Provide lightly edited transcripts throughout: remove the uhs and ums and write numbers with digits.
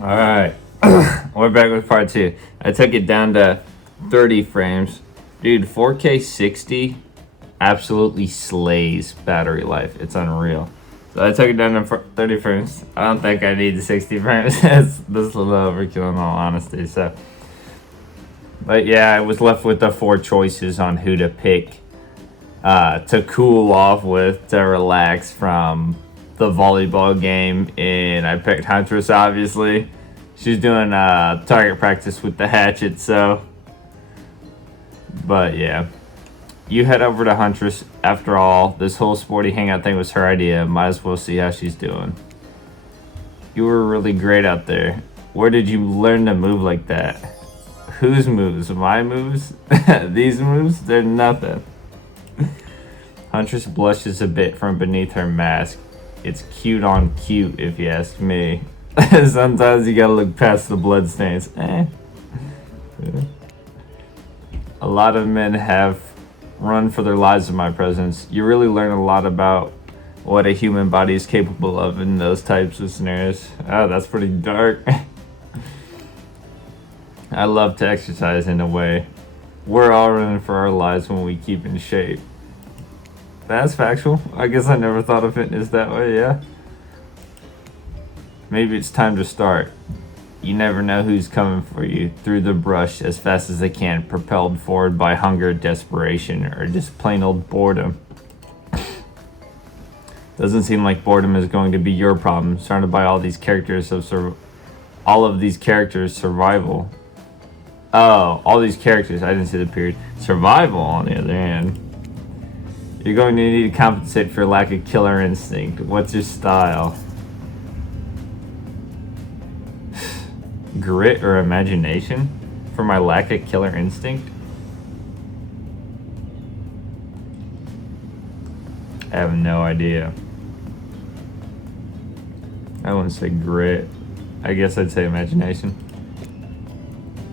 All right, we're back with part two. I took it down to 30 frames. Dude, 4K 60 absolutely slays battery life. It's unreal. So I took it down to 30 frames. I don't think I need the 60 frames. That's a little overkill in all honesty. So, but yeah, I was left with the four choices on who to pick to cool off with, to relax from the volleyball game. And I picked Huntress, obviously. She's doing target practice with the hatchet, so. But yeah. You head over to Huntress. After all, this whole sporty hangout thing was her idea. Might as well see how she's doing. You were really great out there. Where did you learn to move like that? Whose moves? My moves? These moves? They're nothing. Huntress blushes a bit from beneath her mask. It's cute on cute, if you ask me. Sometimes you gotta look past the bloodstains. A lot of men have run for their lives in my presence. You really learn a lot about what a human body is capable of in those types of scenarios. Oh, that's pretty dark. I love to exercise in a way. We're all running for our lives when we keep in shape. That's factual. I guess I never thought of fitness that way, yeah. Maybe it's time to start. You never know who's coming for you through the brush as fast as they can, propelled forward by hunger, desperation, or just plain old boredom. Doesn't seem like boredom is going to be your problem, surrounded by all these characters of all of these characters' survival. Oh, all these characters, I didn't see the period. Survival, on the other hand. You're going to need to compensate for your lack of killer instinct. What's your style? Grit or imagination? For my lack of killer instinct? I have no idea. I wouldn't say grit. I guess I'd say imagination.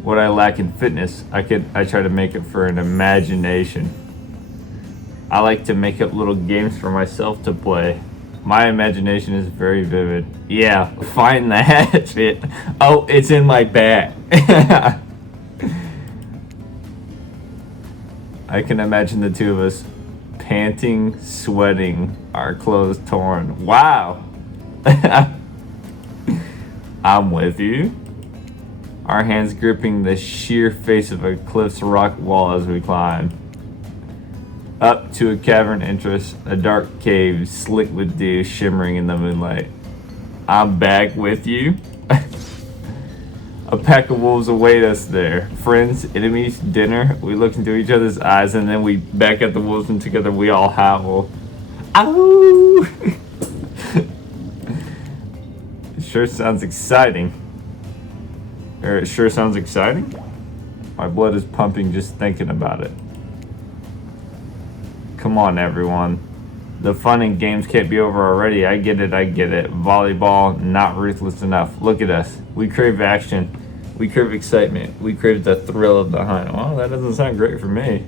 What I lack in fitness, I try to make it for an imagination. I like to make up little games for myself to play. My imagination is very vivid. Yeah, find the hatchet. Oh, it's in my bag. I can imagine the two of us panting, sweating, our clothes torn. Wow. I'm with you. Our hands gripping the sheer face of a cliff's rock wall as we climb. Up to a cavern entrance, a dark cave, slick with dew, shimmering in the moonlight. I'm back with you. A pack of wolves await us there. Friends, enemies, dinner. We look into each other's eyes and then we back at the wolves and together we all howl. Ow! It sure sounds exciting. It sure sounds exciting? My blood is pumping just thinking about it. Come on, everyone. The fun and games can't be over already. I get it. Volleyball, not ruthless enough. Look at us. We crave action. We crave excitement. We crave the thrill of the hunt. Well, that doesn't sound great for me.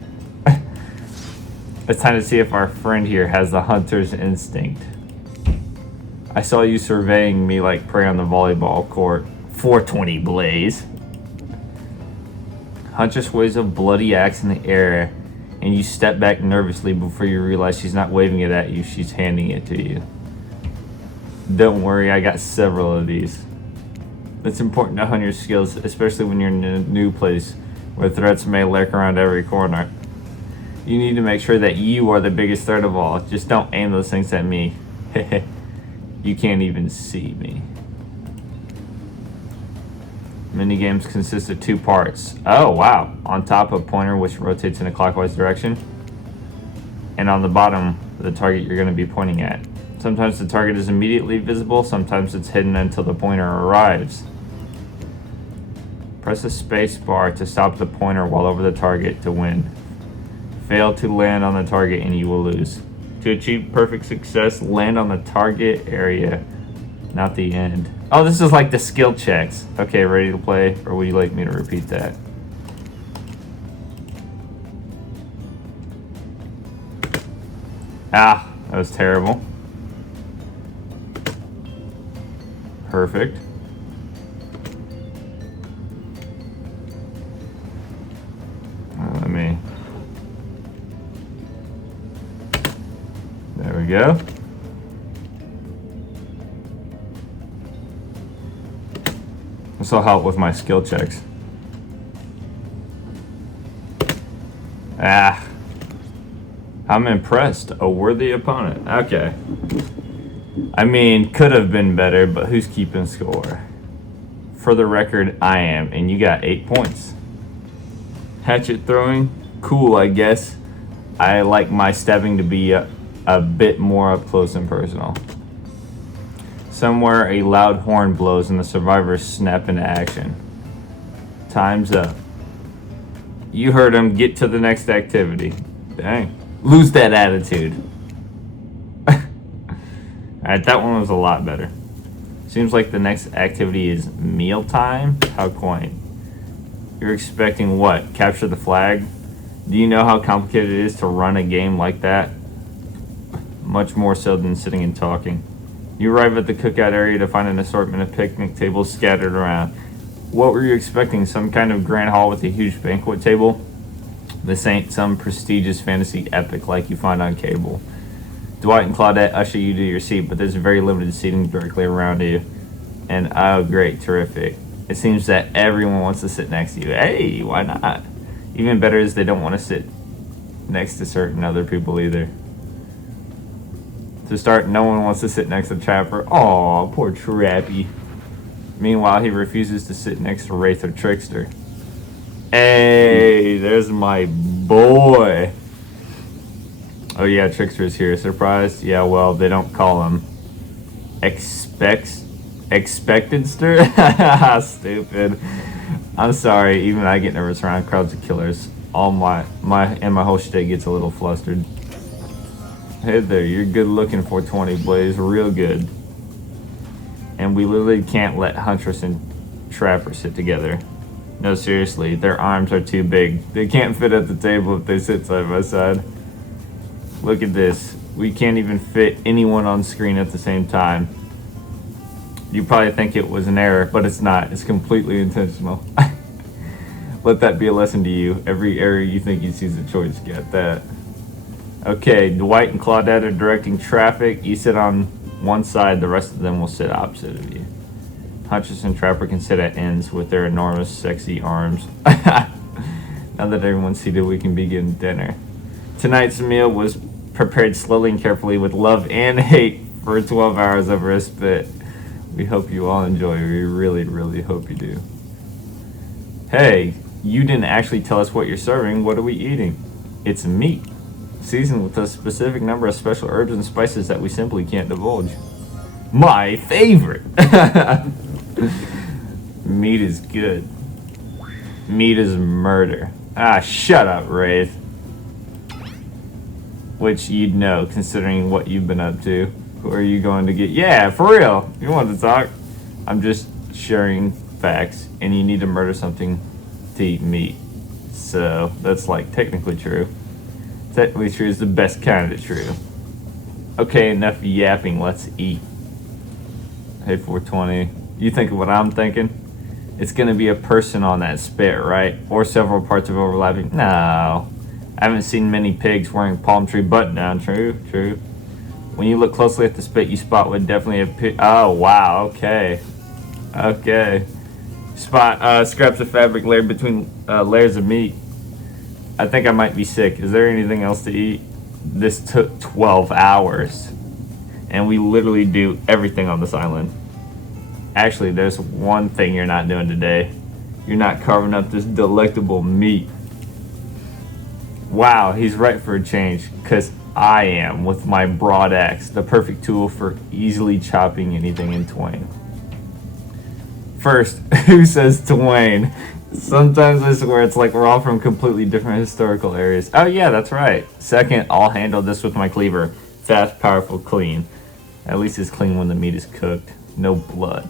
It's time to see if our friend here has the hunter's instinct. I saw you surveying me like prey on the volleyball court. 420 Blaze. Huntress waves a bloody axe in the air, and you step back nervously before you realize she's not waving it at you, she's handing it to you. Don't worry, I got several of these. It's important to hone your skills, especially when you're in a new place where threats may lurk around every corner. You need to make sure that you are the biggest threat of all. Just don't aim those things at me. You can't even see me. Minigames consist of two parts. Oh, wow. On top, a pointer which rotates in a clockwise direction. And on the bottom, the target you're going to be pointing at. Sometimes the target is immediately visible, sometimes it's hidden until the pointer arrives. Press the space bar to stop the pointer while over the target to win. Fail to land on the target and you will lose. To achieve perfect success, land on the target area, not the end. Oh, this is like the skill checks. Okay, ready to play? Or would you like me to repeat that? Ah, that was terrible. Perfect. we go. This will help with my skill checks. Ah. I'm impressed. A worthy opponent. Okay. I mean, could have been better, but who's keeping score? For the record, I am, and you got 8 points. Hatchet throwing? Cool, I guess. I like my stabbing to be a bit more up close and personal. Somewhere a loud horn blows and the survivors snap into action. Time's up. You heard him. Get to the next activity. Dang. Lose that attitude. Alright, that one was a lot better. Seems like the next activity is mealtime. How quaint. You're expecting what? Capture the flag? Do you know how complicated it is to run a game like that? Much more so than sitting and talking. You arrive at the cookout area to find an assortment of picnic tables scattered around. What were you expecting? Some kind of grand hall with a huge banquet table? This ain't some prestigious fantasy epic like you find on cable. Dwight and Claudette usher you to your seat, but there's very limited seating directly around you. And oh, great, terrific. It seems that everyone wants to sit next to you. Hey, why not? Even better is they don't want to sit next to certain other people either. To start, no one wants to sit next to Trapper. Aw, poor Trappy. Meanwhile, he refuses to sit next to Wraith or Trickster. Hey, there's my boy. Oh yeah, Trickster's here. Surprised? Yeah, well, they don't call him Expectedster? Stupid. I'm sorry, even I get nervous around crowds of killers. All my whole shit gets a little flustered. Hey there, you're good looking for 20 Blaze, real good. And we literally can't let Huntress and Trapper sit together. No, seriously, their arms are too big. They can't fit at the table if they sit side by side. Look at this. We can't even fit anyone on screen at the same time. You probably think it was an error, but it's not. It's completely intentional. Let that be a lesson to you. Every error you think you see is a choice. Get that. Okay, Dwight and Claudette are directing traffic. You sit on one side, the rest of them will sit opposite of you. Huntress and Trapper can sit at ends with their enormous, sexy arms. Now that everyone's seated, we can begin dinner. Tonight's meal was prepared slowly and carefully with love and hate for 12 hours over a spit. We hope you all enjoy. We really, really hope you do. Hey, you didn't actually tell us what you're serving. What are we eating? It's meat, seasoned with a specific number of special herbs and spices that we simply can't divulge. My favorite! Meat is good. Meat is murder. Ah, shut up, Wraith. Which you'd know, considering what you've been up to. Who are you going to get? Yeah, for real. You want to talk? I'm just sharing facts, and you need to murder something to eat meat. So, that's like technically true. Technically true is the best kind of true. Okay, enough yapping. Let's eat. Hey, 420. You think of what I'm thinking? It's going to be a person on that spit, right? Or several parts of overlapping. No. I haven't seen many pigs wearing palm tree button down. True, true. When you look closely at the spit, you spot what definitely a pig. Oh, wow. Okay. Okay. Spot scraps of fabric layered between layers of meat. I think I might be sick. Is there anything else to eat? This took 12 hours. And we literally do everything on this island. Actually, there's one thing you're not doing today. You're not carving up this delectable meat. Wow, he's right for a change, because I am with my broad axe, the perfect tool for easily chopping anything in twain. First, who says twain? Sometimes I swear it's like we're all from completely different historical areas. Oh yeah, that's right. Second, I'll handle this with my cleaver. Fast, powerful, clean. At least it's clean when the meat is cooked. No blood.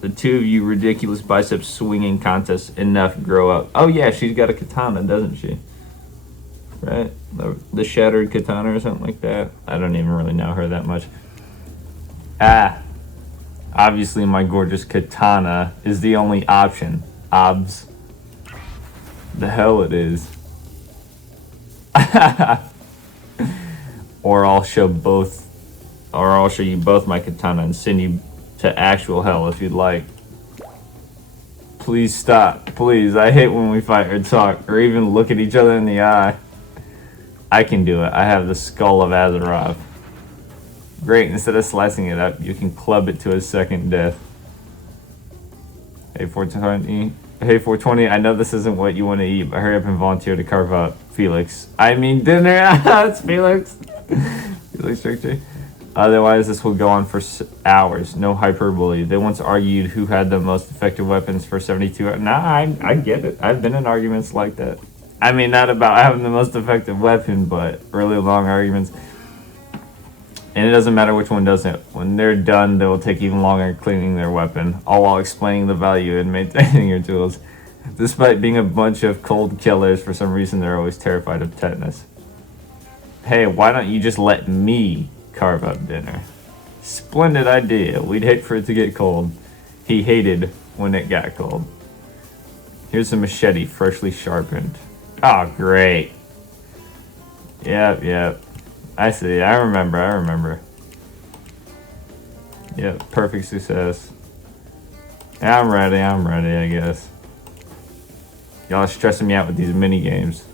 The two of you ridiculous biceps swinging contests enough grow up. Oh yeah, she's got a katana, doesn't she? Right? The shattered katana or something like that. I don't even really know her that much. Ah. Obviously my gorgeous katana is the only option. Obs. The hell it is. or I'll show you both my katana and send you to actual hell if you'd like. Please stop. Please. I hate when we fight or talk or even look at each other in the eye. I can do it. I have the skull of Azeroth. Great. Instead of slicing it up, you can club it to a second death. Hey, 420. Hey, 420. I know this isn't what you want to eat, but hurry up and volunteer to carve out Felix. I mean dinner. It's Felix. Felix Victory. Otherwise, this will go on for hours. No hyperbole. They once argued who had the most effective weapons for 72 hours. Nah, I get it. I've been in arguments like that. I mean, not about having the most effective weapon, but really long arguments. And it doesn't matter which one does it. When they're done, they will take even longer cleaning their weapon, all while explaining the value in maintaining your tools. Despite being a bunch of cold killers, for some reason they're always terrified of tetanus. Hey, why don't you just let me carve up dinner? Splendid idea. We'd hate for it to get cold. He hated when it got cold. Here's a machete, freshly sharpened. Oh, great. Yep. I see. I remember. Yep, perfect success. Yeah, I'm ready, I guess. Y'all are stressing me out with these mini games.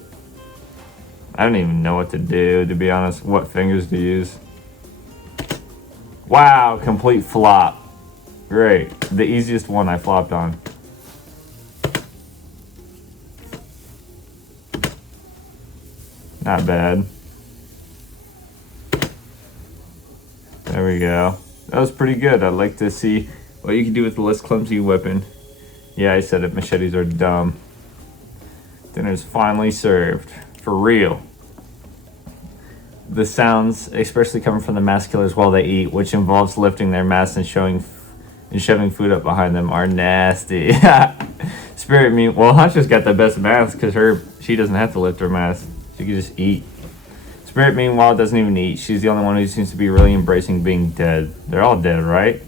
I don't even know what to do, to be honest. What fingers to use. Wow, complete flop. Great. The easiest one I flopped on. Not bad. There we go. That was pretty good. I'd like to see what you can do with a less clumsy weapon. Yeah, I said it. Machetes are dumb. Dinner's finally served. For real. The sounds, especially coming from the mask killers while they eat, which involves lifting their masks and shoving food up behind them, are nasty. Spirit me. Well, Huntress got the best mask because she doesn't have to lift her mask. She can just eat. Spirit, meanwhile, doesn't even eat. She's the only one who seems to be really embracing being dead. They're all dead, right?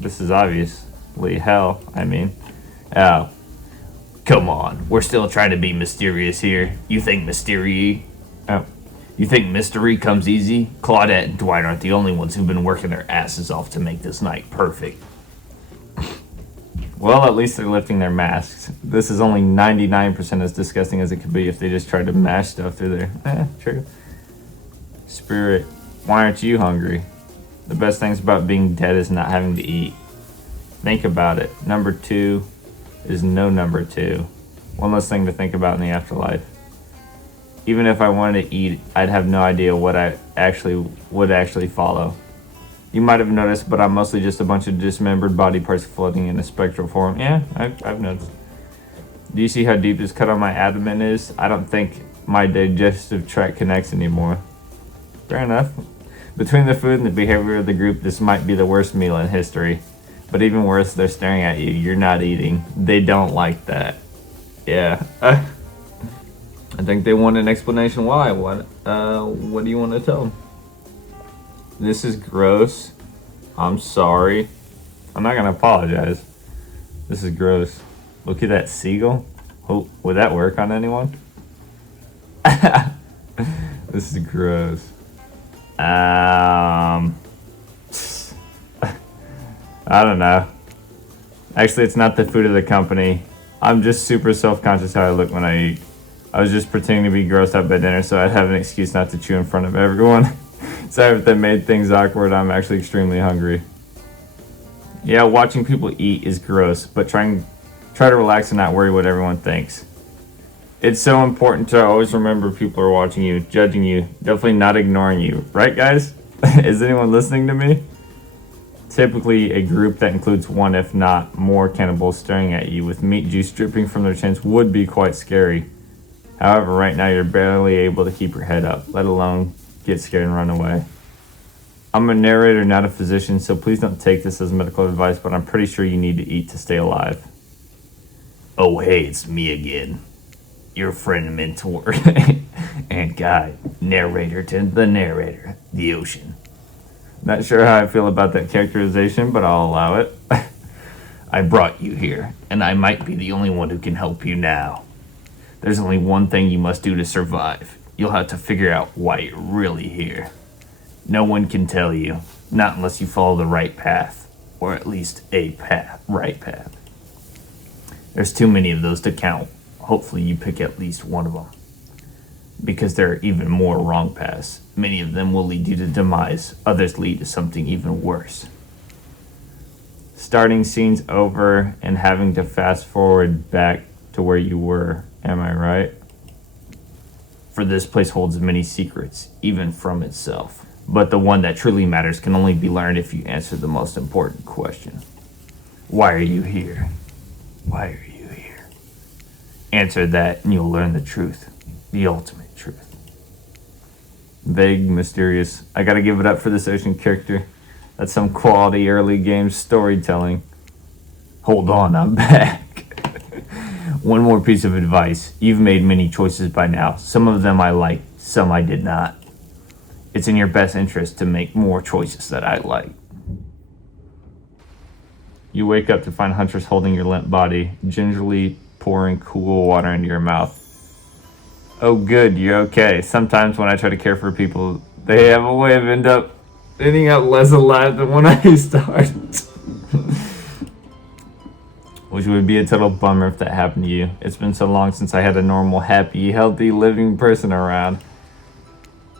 This is obviously hell, I mean. Oh. Come on. We're still trying to be mysterious here. You think mystery comes easy? Claudette and Dwight aren't the only ones who've been working their asses off to make this night perfect. Well, at least they're lifting their masks. This is only 99% as disgusting as it could be if they just tried to mash stuff through there. True. Spirit, why aren't you hungry? The best things about being dead is not having to eat. Think about it. Number 2 is no number 2. One less thing to think about in the afterlife. Even if I wanted to eat, I'd have no idea what I would actually follow. You might have noticed, but I'm mostly just a bunch of dismembered body parts floating in a spectral form. Yeah, I've noticed. Do you see how deep this cut on my abdomen is? I don't think my digestive tract connects anymore. Fair enough. Between the food and the behavior of the group, this might be the worst meal in history. But even worse, they're staring at you. You're not eating. They don't like that. Yeah. I think they want an explanation why. What do you want to tell them? This is gross. I'm sorry. I'm not gonna apologize. This is gross. Look at that seagull. Oh, would that work on anyone? This is gross. I don't know. Actually, it's not the food of the company. I'm just super self-conscious how I look when I eat. I was just pretending to be grossed out by dinner so I'd have an excuse not to chew in front of everyone. Sorry if that made things awkward. I'm actually extremely hungry. Yeah, watching people eat is gross, but try to relax and not worry what everyone thinks. It's so important to always remember people are watching you, judging you, definitely not ignoring you. Right, guys? Is anyone listening to me? Typically, a group that includes one, if not more, cannibals staring at you with meat juice dripping from their chins would be quite scary. However, right now you're barely able to keep your head up, let alone get scared and run away. I'm a narrator, not a physician, so please don't take this as medical advice, but I'm pretty sure you need to eat to stay alive. Oh, hey, it's me again. Your friend, mentor, and guide, narrator to the narrator, the ocean. Not sure how I feel about that characterization, but I'll allow it. I brought you here, and I might be the only one who can help you now. There's only one thing you must do to survive. You'll have to figure out why you're really here. No one can tell you, not unless you follow the right path, or at least a right path. There's too many of those to count. Hopefully you pick at least one of them. Because there are even more wrong paths. Many of them will lead you to demise, others lead to something even worse. Starting scenes over and having to fast forward back to where you were, am I right? For this place holds many secrets, even from itself. But the one that truly matters can only be learned if you answer the most important question. Why are you here? Why are you here? Answer that and you'll learn the truth. The ultimate truth. Vague, mysterious. I gotta give it up for this ocean character. That's some quality early game storytelling. Hold on, I'm back. One more piece of advice. You've made many choices by now. Some of them I liked, some I did not. It's in your best interest to make more choices that I like. You wake up to find Huntress holding your limp body, gingerly pouring cool water into your mouth. Oh good, you're okay. Sometimes when I try to care for people, they have a way of ending up less alive than when I start. Which would be a total bummer if that happened to you. It's been so long since I had a normal, happy, healthy, living person around.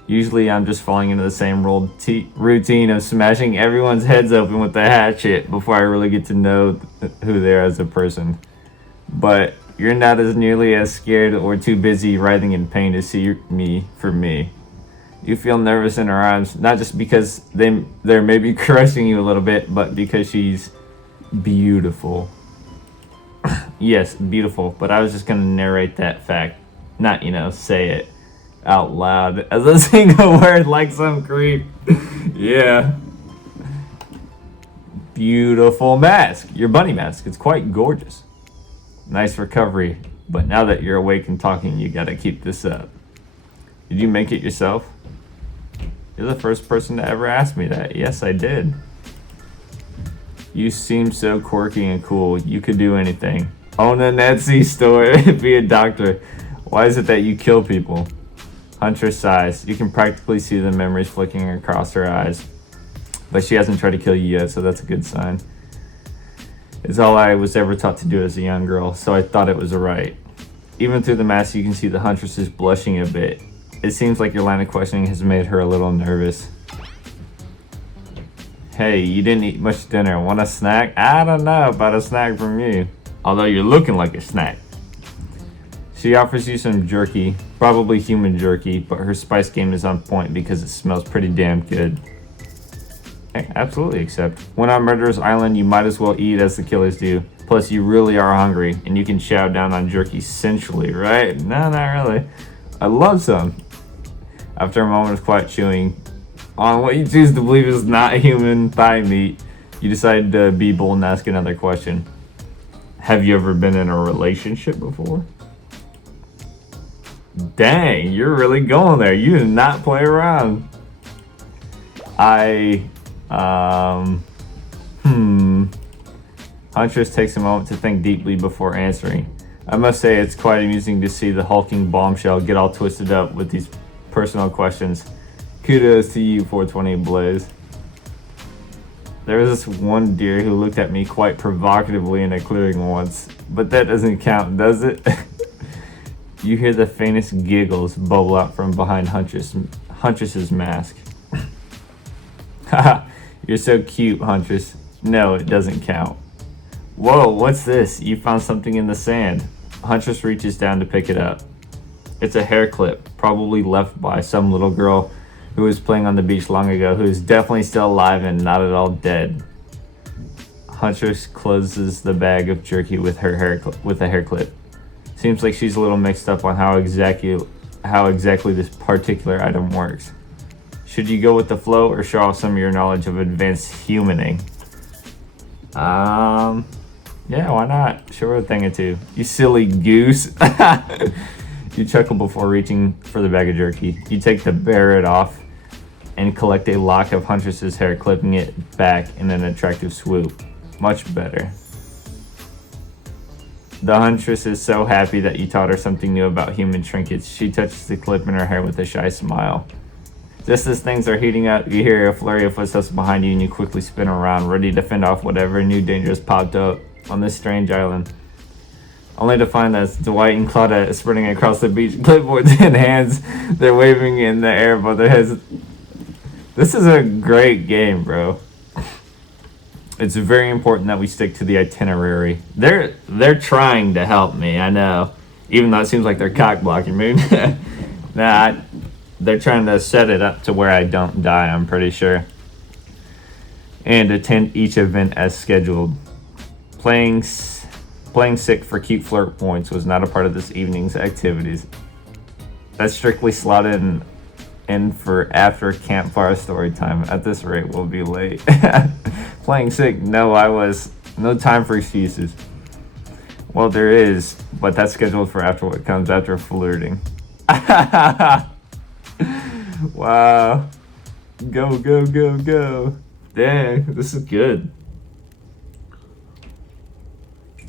Usually I'm just falling into the same routine of smashing everyone's heads open with the hatchet before I really get to know who they are as a person. But you're not as nearly as scared or too busy writhing in pain to see me for me. You feel nervous in her arms, not just because they're maybe crushing you a little bit, but because she's beautiful. Yes, beautiful, but I was just gonna narrate that fact, not, say it out loud as a single word like some creep. Yeah. Beautiful mask. Your bunny mask. It's quite gorgeous. Nice recovery, but now that you're awake and talking, you gotta keep this up. Did you make it yourself? You're the first person to ever ask me that. Yes, I did. You seem so quirky and cool. You could do anything. Own an Etsy store. Be a doctor. Why is it that you kill people? Huntress sighs. You can practically see the memories flicking across her eyes. But she hasn't tried to kill you yet, so that's a good sign. It's all I was ever taught to do as a young girl, so I thought it was right. Even through the mask, you can see the Huntress is blushing a bit. It seems like your line of questioning has made her a little nervous. Hey, you didn't eat much dinner. Want a snack? I don't know about a snack from you. Although you're looking like a snack. She offers you some jerky, probably human jerky, but her spice game is on point because it smells pretty damn good. Okay, absolutely accept. When on Murderer's Island, you might as well eat as the killers do. Plus, you really are hungry, and you can chow down on jerky sensually, right? No, not really. I love some. After a moment of quiet chewing on what you choose to believe is not human thigh meat, you decide to be bold and ask another question. Have you ever been in a relationship before? Dang, you're really going there. You did not play around. Huntress takes a moment to think deeply before answering. I must say it's quite amusing to see the hulking bombshell get all twisted up with these personal questions. Kudos to you, 420 Blaze. There was this one deer who looked at me quite provocatively in a clearing once, but that doesn't count, does it? You hear the faintest giggles bubble out from behind Huntress's mask. Haha, you're so cute, Huntress. No, it doesn't count. Whoa, what's this? You found something in the sand. Huntress reaches down to pick it up. It's a hair clip, probably left by some little girl who was playing on the beach long ago, who is definitely still alive and not at all dead. Huntress closes the bag of jerky with a hair clip. Seems like she's a little mixed up on how exactly this particular item works. Should you go with the flow or show off some of your knowledge of advanced humaning? Yeah, why not? Show her a thing or two. You silly goose. You chuckle before reaching for the bag of jerky. You take the barrette off and collect a lock of Huntress's hair, clipping it back in an attractive swoop. Much better. The Huntress is so happy that you taught her something new about human trinkets. She touches the clip in her hair with a shy smile. Just as things are heating up, you hear a flurry of footsteps behind you and you quickly spin around, ready to fend off whatever new danger has popped up on this strange island. Only to find that Dwight and Claudette sprinting across the beach, clipboards in hands. They're waving in the air above their heads. This is a great game, bro. It's very important that we stick to the itinerary. They're trying to help me, I know. Even though it seems like they're cock blocking me. Nah, they're trying to set it up to where I don't die, I'm pretty sure. And attend each event as scheduled. Playing sick for cute flirt points was not a part of this evening's activities. That's strictly slotted in for after campfire story time. At this rate, we'll be late. Playing sick? No, no time for excuses. Well, there is, but that's scheduled for after what comes after flirting. Wow. Go, go, go, go. Dang, this is good.